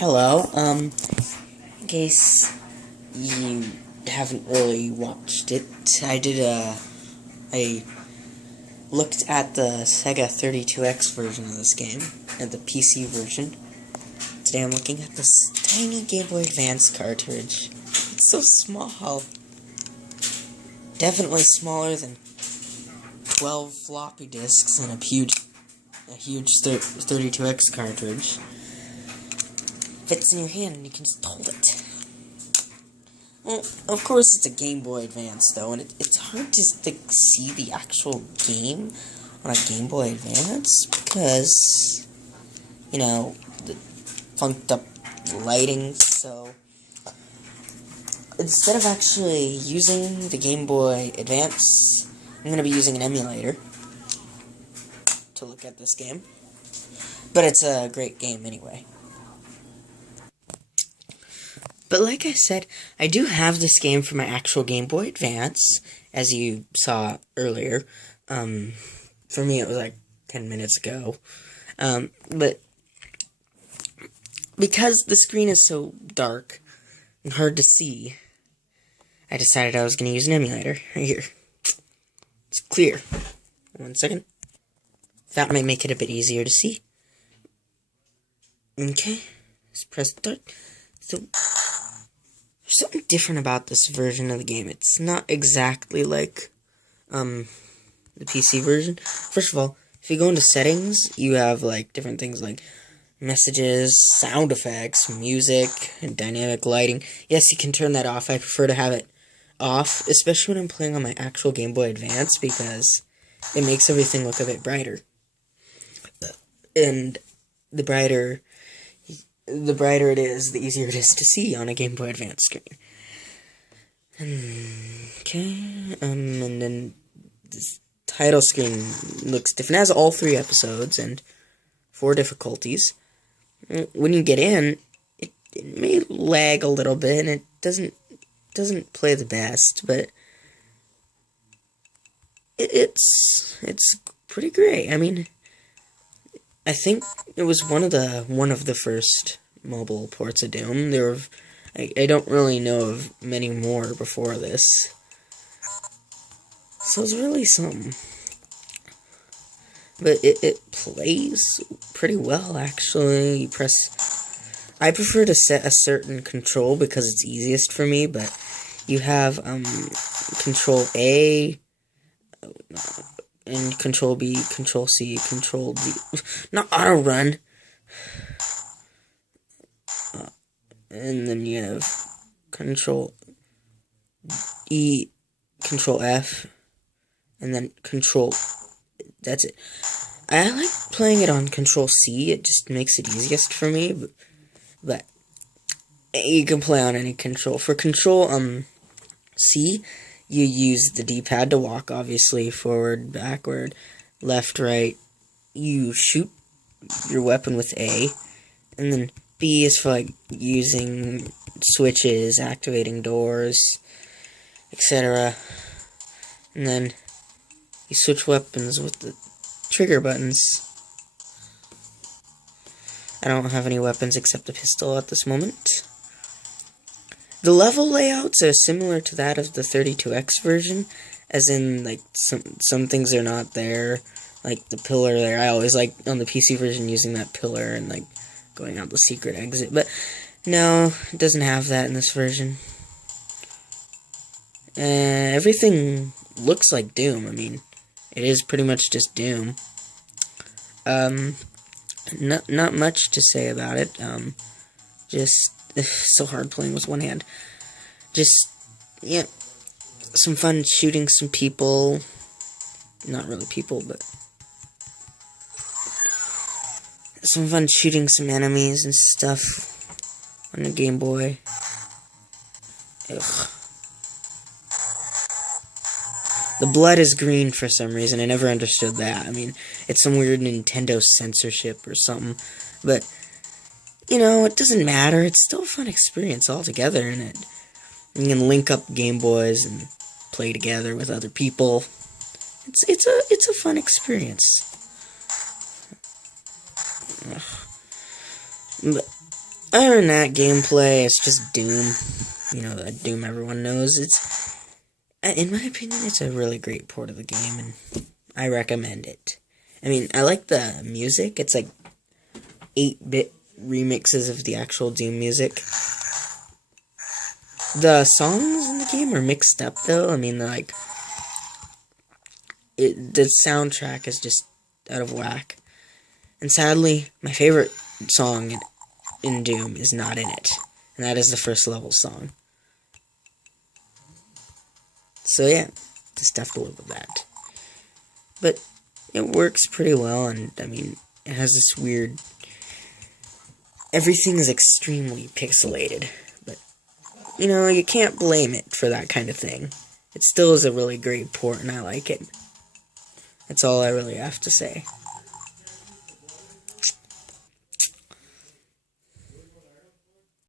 Hello, in case you haven't really watched it, I looked at the Sega 32X version of this game, and the PC version. Today I'm looking at this tiny Game Boy Advance cartridge. It's so small. Definitely smaller than 12 floppy disks and a huge 32X cartridge. Fits in your hand and you can just hold it. Well, of course it's a Game Boy Advance though, and it's hard to see the actual game on a Game Boy Advance because, you know, the funked up lighting. So instead of actually using the Game Boy Advance, I'm going to be using an emulator to look at this game. But it's a great game anyway. But like I said, I do have this game for my actual Game Boy Advance, as you saw earlier. For me, it was like 10 minutes ago. But because the screen is so dark and hard to see, I decided I was going to use an emulator. Right here. It's clear. 1 second. That might make it a bit easier to see. Okay. Let's press start. So there's something different about this version of the game. It's not exactly like the PC version. First of all, if you go into settings, you have like different things like messages, sound effects, music, and dynamic lighting. Yes, you can turn that off. I prefer to have it off, especially when I'm playing on my actual Game Boy Advance, because it makes everything look a bit brighter. And the brighter it is, the easier it is to see on a Game Boy Advance screen. Okay, and then this title screen looks different. It has all 3 episodes and 4 difficulties. When you get in, it may lag a little bit, and it doesn't play the best, but it's pretty great. I mean, I think it was one of the first mobile ports of Doom. There were, I don't really know of many more before this, so it's really something. But it plays pretty well, actually. I prefer to set a certain control because it's easiest for me, but you have Control A, and Control B, Control C, Control D. Not auto run. And then you have Control E, Control F, and then Control. That's it. I like playing it on Control C. It just makes it easiest for me. But you can play on any control. For Control C, you use the D-pad to walk, obviously, forward, backward, left, right. You shoot your weapon with A, and then B is for, like, using switches, activating doors, etc. And then you switch weapons with the trigger buttons. I don't have any weapons except a pistol at this moment. The level layouts are similar to that of the 32X version, as in, like, some things are not there, like the pillar there. I always like, on the PC version, using that pillar and, like, going out the secret exit, but no, it doesn't have that in this version. Everything looks like Doom. I mean, it is pretty much just Doom. Not much to say about it. Just so hard playing with one hand. Just, yeah, some fun shooting some people. Not really people, but some fun shooting some enemies and stuff on the Game Boy. Ugh. The blood is green for some reason. I never understood that. I mean, it's some weird Nintendo censorship or something. But, you know, it doesn't matter. It's still a fun experience altogether, and you can link up Game Boys and play together with other people. It's a fun experience. Ugh. But Other than that, gameplay, it's just Doom. You know, that Doom everyone knows. It's, in my opinion, it's a really great port of the game, and I recommend it. I mean, I like the music. It's like 8-bit remixes of the actual Doom music. The songs in the game are mixed up, though. I mean, like, the soundtrack is just out of whack. And sadly, my favorite song in Doom is not in it. And that is the first level song. So yeah, just have to live with that. But it works pretty well, and I mean, it has this weird... Everything is extremely pixelated. But, you know, you can't blame it for that kind of thing. It still is a really great port, and I like it. That's all I really have to say.